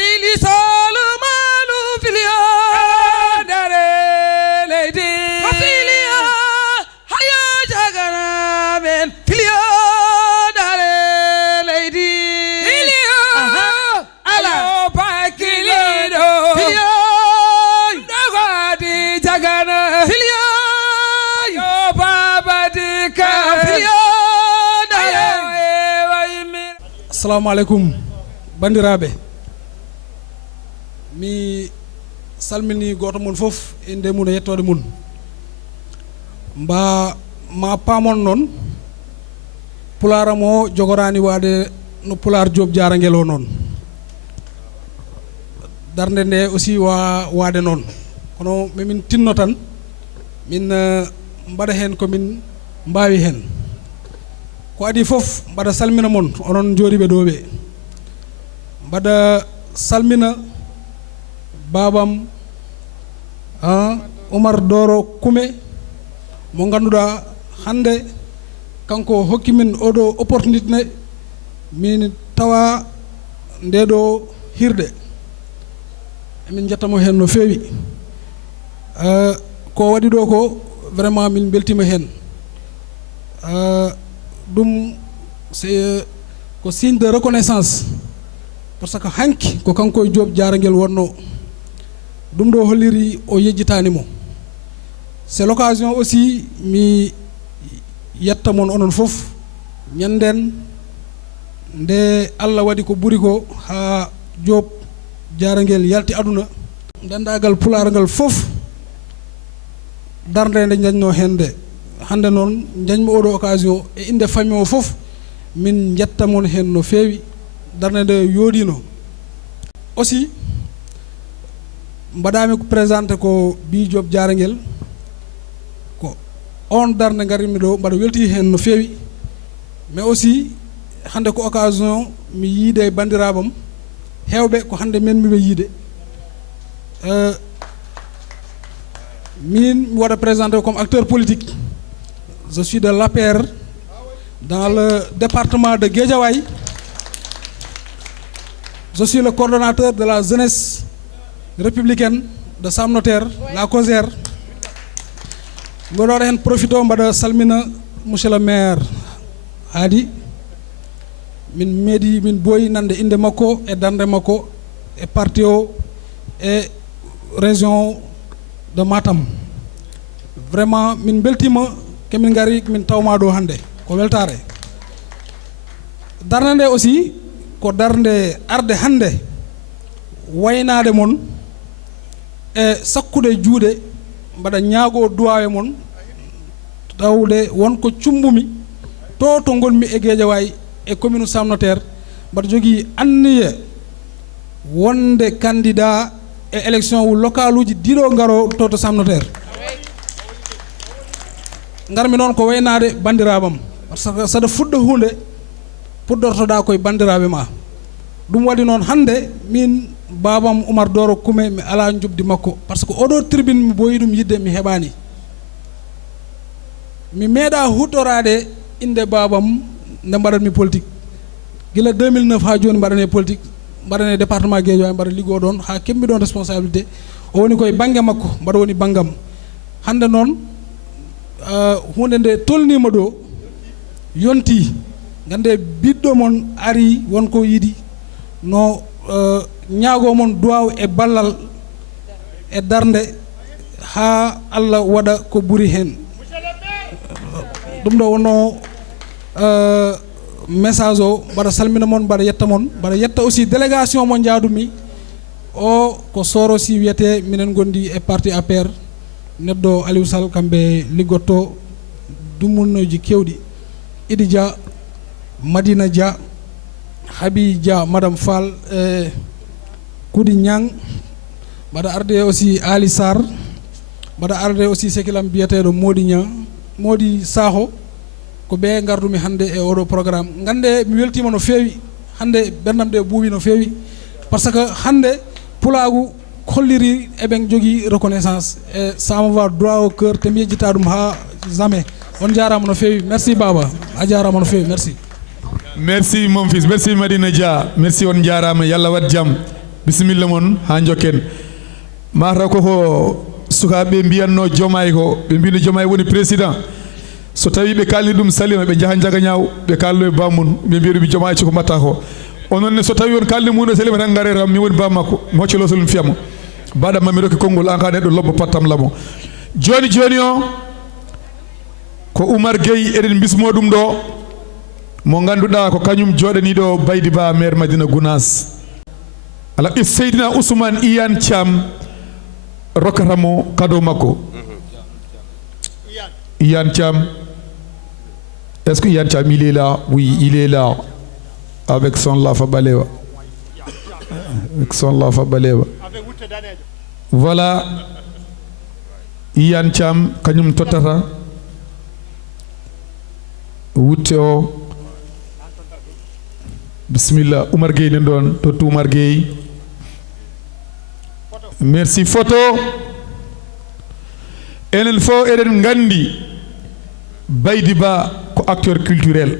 fili solo malu filio dare lady filia hayo jagana men filio dare lady filio ala bakilido filio dagadi jagana filio yo baba dika filio dare waymi. Assalamu alaikum bandiraɓe, mi salmini goto mon fof e nde mun e yettode mun. Ma pamon non pularam o jogorani wade no pular Diop Jarangel o non, darnde nde aussi wade non, kono min tinno tan min mbaɗa hen komin mbawi hen ko adi fof mbaɗa salmina mon onon joriɓe ɗo ɓe, mbaɗa salmina babam Oumar Doro Kume mo ganduɗa hande kanko hokki min oɗo opportunité min tawa ndeɗo hirde, min jettamo hen no fewi. Ko waɗi ɗo ko vraiment min beltima hen, ɗum c'est ko signe de reconnaissance, parce que hanki ko kanko e Diop Jarangel wonno ɗum ɗo holliri o yejjitanimo. C'est l'occasion aussi mi yetta mon onon fof ñanden nde Allah waɗi ko ɓuri ko ha Diop Jarangel yalti aduna, dendagal pularangal fof darde nde jañno hende hande noon jañmi oɗo occasion e inde famille o fof min jetta mon hen no fewi, darde nde yoɗino. Aussi mbaɗami ko présenté ko bi Diop Jarangel, ko on darde garimi ɗo mbaɗa welti hen no fewi, mais aussi hande ko occasion mi yiide e bandiraɓam hewɓe ko hande men miɓe yiide. Min mi waɗa présenté comme acteur politique. Je suis de l'APR dans le département de Guédiawaye. Je suis le coordonnateur de la jeunesse républicaine de Sam Notaire, la COSER. Mboɗo waɗa hen profito mbaɗa salmina monsieur le maire Hadi, min meeɗi min boyi nande inde makko e darde makko e parti o e région de Matam. Vraiment min beltima kemin gari min tawma ɗo hande ko weltare. Darde nde aussi ko darde arde hande waynade mon e sakkude juuɗe mbaɗa ñaago duwawe mon tawde wonko cumbumi to gonmi e Guédiawaye e commune Sam Notaire, mbaɗa jogui anniye wonde candidat e élection locale uji ɗiɗo garo to Sam Notaire. Garmi noon ko waynade bandiraɓam, parce que saɗa fuɗɗo hunde puɗɗortoɗa koye bandiraɓe ma. Ɗum waɗi noon hande min babam Oumar Doro Kume mi ala jubdi makko, parce que oɗo tribune mi boyi ɗum yidde mi heɓani. Mi meeɗa huɗɗorade inde babam nde mbaɗatmi politique gila 2009 ha joni mbaɗane politique, mbaɗane département Guédiawaye mbaɗa liggo ɗon ha kemmi ɗon responsabilité. O woni koye banggue makko, mbaɗa woni banggam. Hande noon hunde nde tolnima ɗo yonti, gande biɗɗo mon ari wonko yiɗi no ñaago mon duwaw e ballal e darde ha Allah waɗa ko ɓuri hen. ɗum ɗo wonno message o mbaɗa salmina mon, mbaɗa yetta mon, mbaɗa yetta aussi délégation mo jaadumi o ko soro si wiyete minen gondi e parti APR, neddo Aliou Sall kamɓe liggotto dumunnoji kewɗi, Idi Dia, Madina Dia, Habi Dia, Madame Fall, Koudi Niang, mbaɗa arde aussi Ali Sarr, mbaɗa arde aussi sekilam biyeteɗo Modi Niang, Modi Sakho, ko ɓe gardumi hande e oɗo programme. Gande mi weltima no fewi hande bernam ɗe ɓuuɓi no fewi, par ce que hande pulagu holliri eɓen jogui reconnaissance e ça me va droit au cœur, te mi yejjita ɗum ha jamais. On jarama no fewi. Merci baba, a jarama no fewi. Merci. Merci mon fils, merci Madina Dia, merci on jarama, yalla wat jam. bismillah mon ha jokken mata ko sukaɓe mbiyanno Diomaye ko ɓe mbino Diomaye woni président so tawi ɓe kalni ɗum salima ɓe jaaha jagañaw ɓe kalno e bammun ɓe mbiya ɗum Diomaye ko mbatta ko onon ne so tawi on kalni muɗo salima tan gaare tam mi woni bammakko mi hoccelo solum fiyamo baɗamma mi rokki konngol an ka neɗɗo lobbo pattam lamo joni o ko Oumar Gueye eɗen bismo ɗum ɗo mo ganduɗa ko kañum joɗaniɗo Baydi Ba maire Madina Gounass ala Seydina Ousmane Iyane Thiam rokkatamo cadeau makko Iyane Thiam est-ce que Iyane Thiam il est là? Oui, il est là avec son lafa balewa voilà Iyane Thiam kañum tottata wutte o bismillah Oumar Gueye nen ɗon tottu Oumar Gueye merci photo enen fof eɗen gandi Baydi Ba ko acteur culturel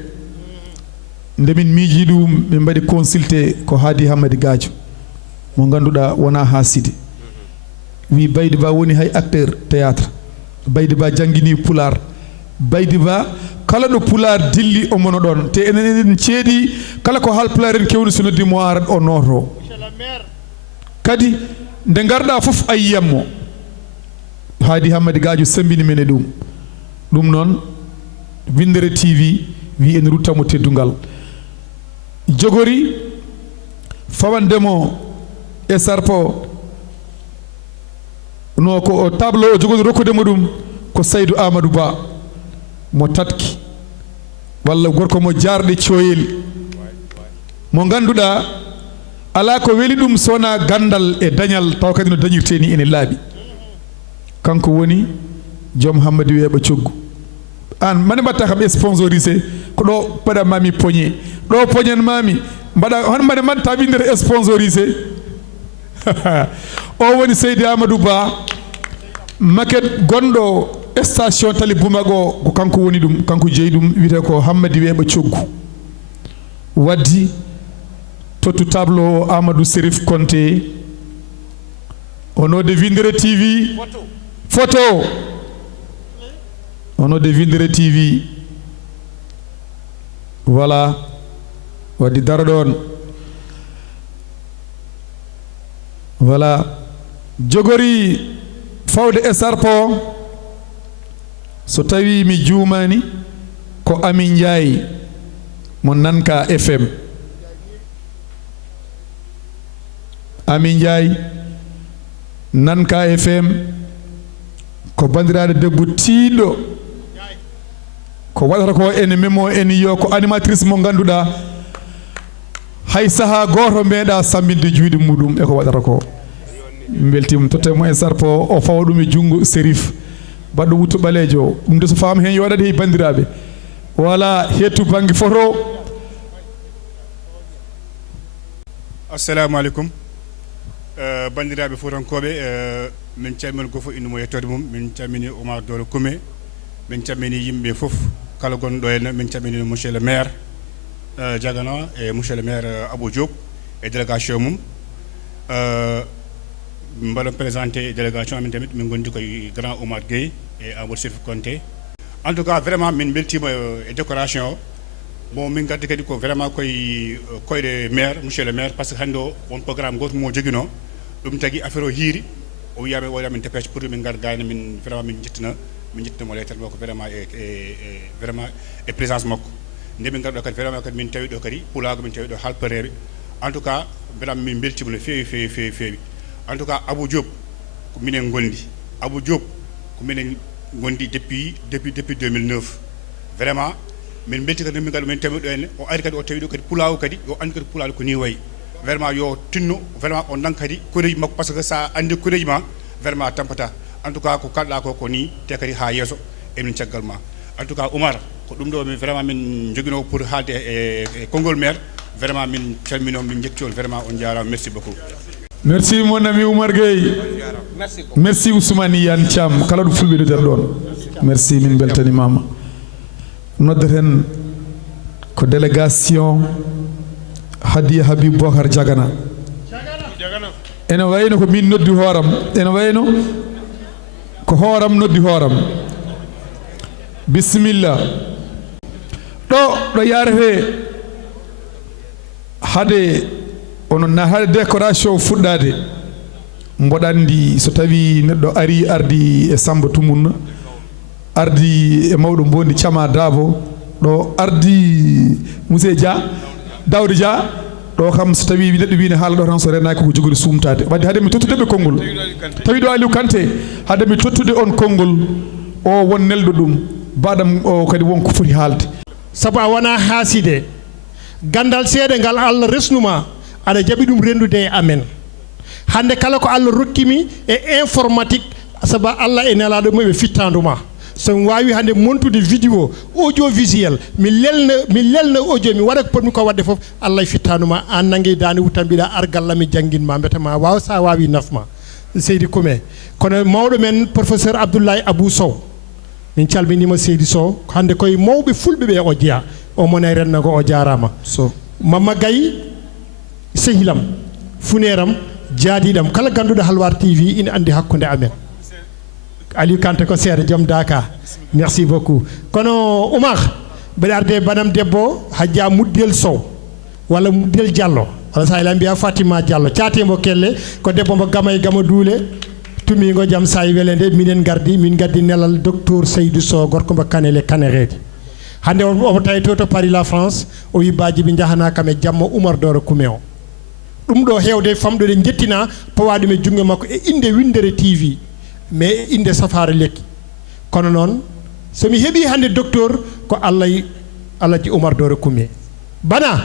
ndemin miiji ɗum ɓe mbaɗi consulté ko Hadi Hamadi Gadio mo ganduɗa wona ha sidi wi Baydi Ba woni hay acteur théâtre Baydi Ba jangguini pular Baydi Ba kala ɗo pular dilli o mono ɗon te enen eɗen ceeɗi kala ko halpular en kewni so noddi mo arat o noto kadi nde garɗa fof a yiyatmo Hadi Hamadi Gadio sambini men e ɗum noon Windere TV wi en ruttamo teddugal jogori fawandemo e sarpo no ko o tableau o jogori rokkudemo ɗum ko Saydou Amadou Ba mo tatki walla gorko mo jarɗe coyel mo ganduɗa ala ko weli ɗum sona gandal e dañal taw kadi no dañirte ni ene laaɓi kanko woni joom Hammadi Weeɓa Coggu an mane mbatta kam sponsorisé ko ɗo paɗa mami poñe ɗo poñen mami mbaɗa hon mane man tabindere sponsorisé o woni Seydi Amadou Ba maquette gonɗo station Tali Bumago ko kanko woni ɗum kanko jeeyi ɗum wiyete ko Hammadi Weeɓa Coggu waddi tottu tableau Amadou Serif Konté au nom de Windere TV photo au nom de Windere TV voilà waddi daro ɗon voilà jogori fawde e sarpo so tawi mi juumani ko Amin Ndiaye mo Nanka FM Amin Ndiaye Nanka FM ko bandiraɗo debbo tiiɗo ko waɗata ko ene memo ene yo ko animatrice mo ganduɗa hay saaha goto meeɗa sambinde juuɗe muɗum e ko waɗata ko beltima tottemo e sarpo o fawa ɗum e junngo Serif baɗɗo wutto ɓaleejo ɗum de so faama hen yo waɗade e bandiraɓe wala hettu banggue photo. assalamu aleykum bandiraɓe Fuutankoɓe min calmini gofo innumo yettode mum min calmini Oumar Dolo Koumé min calmini yimɓe fof kala gonɗo henna min calmini monsieur le maire Diagana e monsieur le maire Abou Diop e délégation mum mbaɗon présenté délégation amin tamit min gondi koye grand Oumar Gueye e Amadou Serif Konté en tout cas vraiment min beltima e décoration o bon min gaddi kadi ko vraiment koyɗe maire monsieur le maire parce que hannde o won programme goto mo joguino ɗum tagui affaire o hiiri o wiyami o waɗamin dépêche pour min gar gayna min vraiment min jettinamo lettere makko vraiment vraiment e présence makko nde min garɗo kadi vraiment kadi min tawi ɗo kadi pulago min tawi ɗo halpareɓe en tout cas vraiment min beltima no feewi en tout cas Abou Diop ko minen gondi Abou Diop ko minen gondi depuis 2009 vraiment min belti kadi min gaɗo min tawi ɗo henne o ari kadi o tawi ɗo kadi pulago kadi yo andi kadi pulago ko ni wayi vraiment yo tinno vraiment o nang kadi koreji makko par ce que sa andi koreji ma vraiment tampata en tout cas ko kalɗa ko ni te kadi ha yesso emin caggal ma en tout cas Oumar ko ɗum ɗo vraiment min joguino pour haalde e konngol maire vraiment min calmino min jetti on vraiment on jarama merci beaucoup. Merci mon ami Oumar Gueye. Merci Ousmane Iyane Thiam kala ɗo fulɓe ɗo ɗon merci min beltanimama noddeten ko délégation Hadi Habib Bocar Diagana ene wayno ko min noddi hooram ene wayno ko hooram noddi hooram bisimilla ɗo yarete hade onon na hade décoration fuɗɗade mboɗandi so tawi neɗɗo ari ardi e Samba Tumunna ardi e mawɗo Mbondi Cama Dabo ɗo ardi monsieur Dia Dawde Dia ɗo kam so tawi neɗɗo wine haala ɗo tan so renaki ko jogori sumtade wadde hade mi tottudeɓe konngol tawi ɗo Aliou Kanté hade mi tottude on konngol o won nelɗo ɗum baɗam o kadi wonko foti haalde sabu a wona haaside gandal seeɗe ngal Allah resnuma aɗa jaɓi ɗum rendude e amen hande kala ko Allah rokkimi e informatique sabu Allah e nelaɗo mum ɓe fittanduma so mi wawi hande montude vidéo audiovisuel mi lelna audio mi waɗa ko potmi ko wadde foof Allah e fittanduma an nangui dande wuttan mbiɗa argalla mi jangguinma mbetema waw sa wawi nafma seydi Koume kono mawɗo men professeur Abdoulaye Abou Sow min calminima seydi Sow hande koye mawɓe fulɓe ɓe o jeeya o mone renna ko o jarama so Mama Gaye sehilam funeram jaadiɗam kala ganduɗo Halwar TV ina andi hakkude amen Aliou Kanté ko seeɗa joom Dakar merci beaucoup kono Oumar mbeɗa arde banam debbo Hadja Muddel Sow walla Muddel Diallo walla sa ila mbiya Fatima Diallo caatemo kelle ko debbo mo gama e gama duule tumigo jaam sayi welende minen gardi min gaddi nelal docteur Seydou Sow gorko mbo Kanele Kanerede hande omo tawi to Paris la France o wi baji ɓe jahana kam e jamma Oumar Doro Koumé o ɗum ɗo hewde famɗude jettina pawaɗum e jungo makko e inde Windere TV mais inde Safara lekki kono noon somi heeɓi hande docteur ko Alhaji Oumar Doro Koumé bana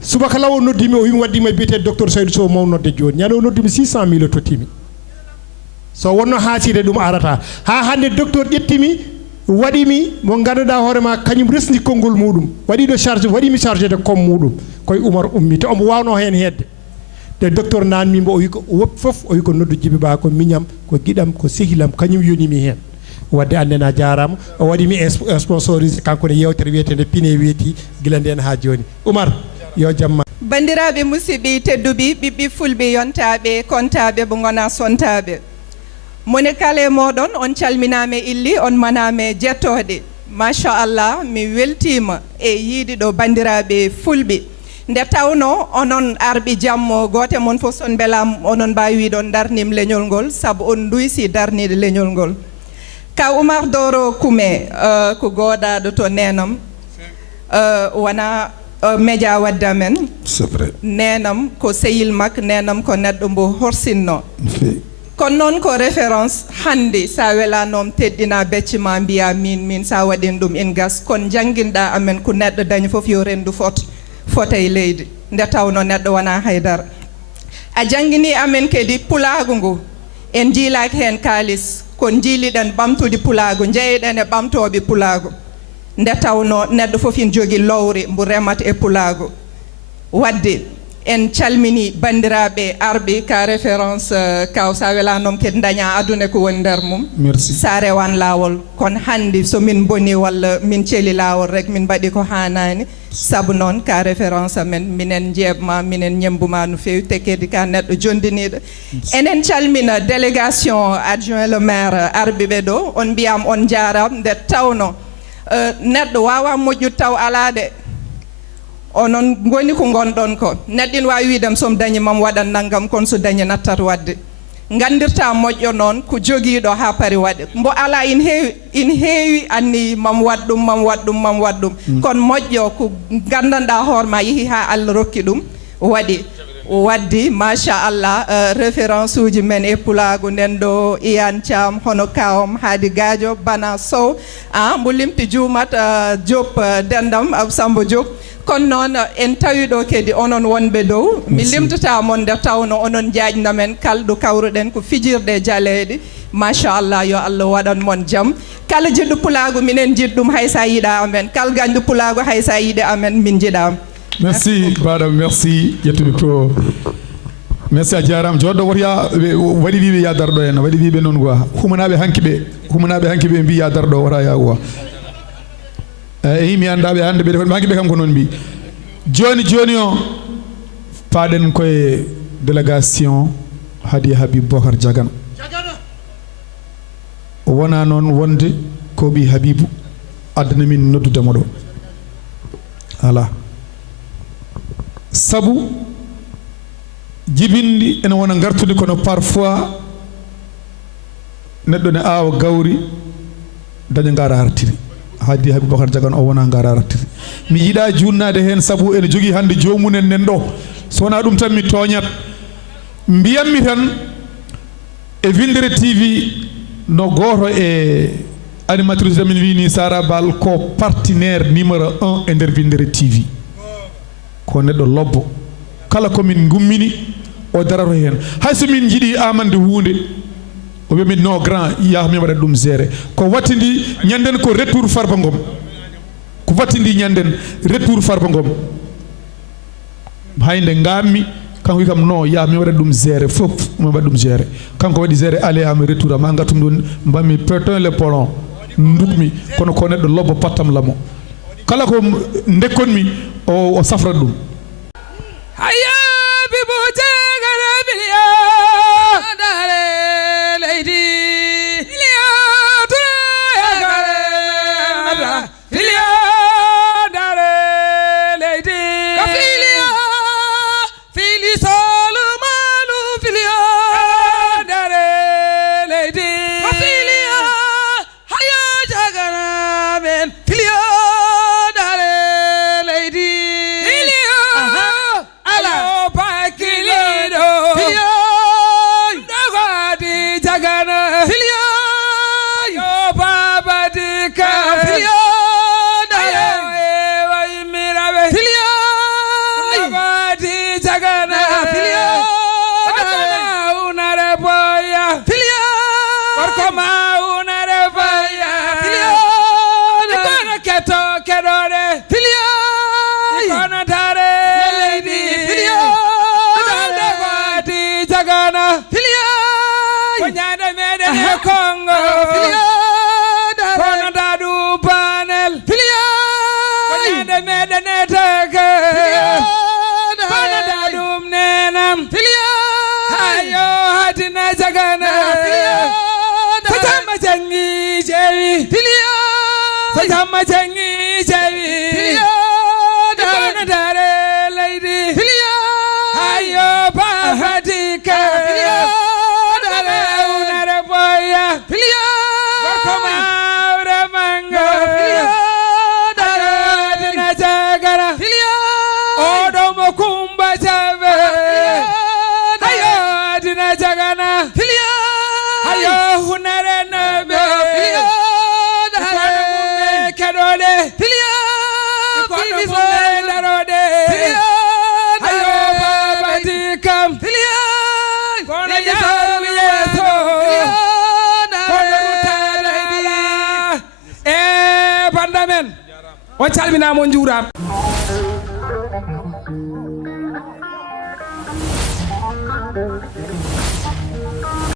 subaka law o noddimi o wimi waddima biyete docteur Seydou Sow maw nodde joni ñande o noddimi 600 000 tottimi so wonno haaside ɗum arata ha hande docteur ƴettimi waɗimi mo ganduɗa hoorema kañum resdi konngol muɗum waɗiɗo charge waɗimi chargé de com muɗum koye Oumar ummi te omo wawno hen hedde te docteur nanmimo o wi ko wopp foof o wi ko noddu Djiby Ba ko miñam ko guiɗam ko sehilam kañum yonimi hen wadde annena jarama o waɗimi sponsorisé kanko ne yewtere wiyetede Pine weeti guila nden ha joni Oumar yo jamma bandiraɓe musidɓe tedduɓe ɓiɓɓe fulɓe yontaɓe kontaɓe ɓe gona sontaɓe mone kala e moɗon on calminame illi on maname jettoɗe machallah mi weltima e yiide ɗo bandiraɓe fulɓe nde tawno onon arɓe jammo gote mon fof son beelam onon mbawi wiɗon darnim leñol ngol saabu on duysi darnide leñol ngol ka Oumar Doro Koumé ko goɗaɗo to nenam wona média wadde amen nenam ko sehil mak nenam ko neɗɗo mbo horsinno kono noon ko référence hande sa welanom teddina becce ma mbiya min sa waɗin ɗum en gas kono jangguinɗa amen ko neɗɗo dañi foof yo rendu fota e leydi nde tawno neɗɗo wona haydara a jangguini amen kadi pulagu ngu en jiilaki hen kalis kon jiiliɗen ɓamtude pulagu jeeyiɗen e ɓamtoɓe pulagu nde tawno neɗɗo foof ina jogui lowre mbo remata e pulagu wadde en calmini bandiraɓe arɓe ka référence kaw sa welanom kadi daña aduna ko woni nder mum sa rewan lawol kono hande so min boni walla min ceeli lawol rek min mbaɗi ko hanani saabu noon ka référence amen minen jeebma minen ñembuma no fewi te kadi ka neɗɗo jondiniɗo enen calmina délégation adjoint le maire arɓe ɓe ɗo on mbiyam on jaram nde tawno neɗɗo wawa moƴƴude taw ala de onon goni ko gonɗon ko neɗɗin wawi widem somi dañi mam waɗan naggam kono so dañi nattat wadde gandirta moƴƴo noon ko joguiɗo ha paari waɗe mbo ala in heewi anni mam waɗ ɗum kono moƴƴo ko gandanɗa hoorema yeehi ha Allah rokki ɗum waɗi waddi machallah référence uji men e pulago nden ɗo Iyane Thiam hono kawam Hadi Gadio Bana Sow mbo limti juumat Diop Dendam Samba Diop kono noon en tawi ɗo kadi onon wonɓe dow mi limtata mon nde tawno onon jaajnamen kalɗo kawruɗen ko fijirde jaleɗe machallah yo Allah waɗan mon jaam kala jiɗɗo pulago minen jiɗ ɗum hay sa yiiɗa amen kala gañɗo pulago hay sa yiiɗe amen min jiɗama merci madame merci ƴettuɓe ko merci a jarama joɗɗo wotoya waɗi wiɓe ya darɗo en waɗi wiɓe noon quoi humanaɓe hanki ɓe mbi ya darɗo wota ya quoi mi andaɓe hande ɓe defa hanki ɓe kam ko noon mbi joni o paaɗen koye délégation Hadi Habib Bokar Jagana o wona noon wonde ko ɓi Habibu addana min noddudemo ɗo ala sabu jibindi ene wona gartude kono parfois neɗɗo ne aawa gawri daña ngara artiri Hadi Habib Bokar Jagana o wona ngara artiri mi yiɗa junnade hen sabu ene jogui hande jomunen nen ɗo so wona ɗum tan mi toñat mbiyammi tan e Windere TV no goto e animatrice min wini Sara Bal ko partenaire numéro 1 e nder Windere TV ko neɗɗo lobbo kala komin gummini o darato hen hayso min jiiɗi amande hunde o wiyami no grand yaha mi waɗat ɗum géré ko wattidi ñanden ko retour Farba Ngom ko wattidi ñanden retour Farba Ngom hayde gammi kanko wi kam non yaha mi waɗat ɗum géré fof mi waɗa ɗum géré kanko waɗi géré ale ami retour ama gattum ɗon mbammi peton le polon dukmi kono ko neɗɗo lobbo pattam lamo kala ko dekkonmi o safra ɗum hayya bibo jagara biliya dare leydi biliya to yagare biliya dare leydi ka biliya fili solo malu biliya dare leydi ka biliya hayya jagara men biliya dare leydi biliya ala bakilido biliya dagadi jagana biliya yo baba dika biliya dare way mirabe biliya dagadi jagana biliya unare boya biliya korko ma unare boya biliya kono keto kedore biliya kono dare leydi biliya dagadi jagana biliya ko nyande meden e Kongo biliya kono dadu panel biliya ko nyande meden e Taka kono dadum nenam biliya ayo hadina jagana biliya sajama jangi jewi biliya sajama jangi jewi biliya kono dare leydi biliya ayo bahadika biliya dare unare boya biliya gorko mawre mango biliya dare dina jagara biliya oɗo mo kumba jabe ayo dina jagana biliya ayo hunare nabe biliya dare kedode biliya kono mume darode biliya ayo babadi kam biliya kono yaru yeso kono rutare e bandamen on calminama on juurama Thank you.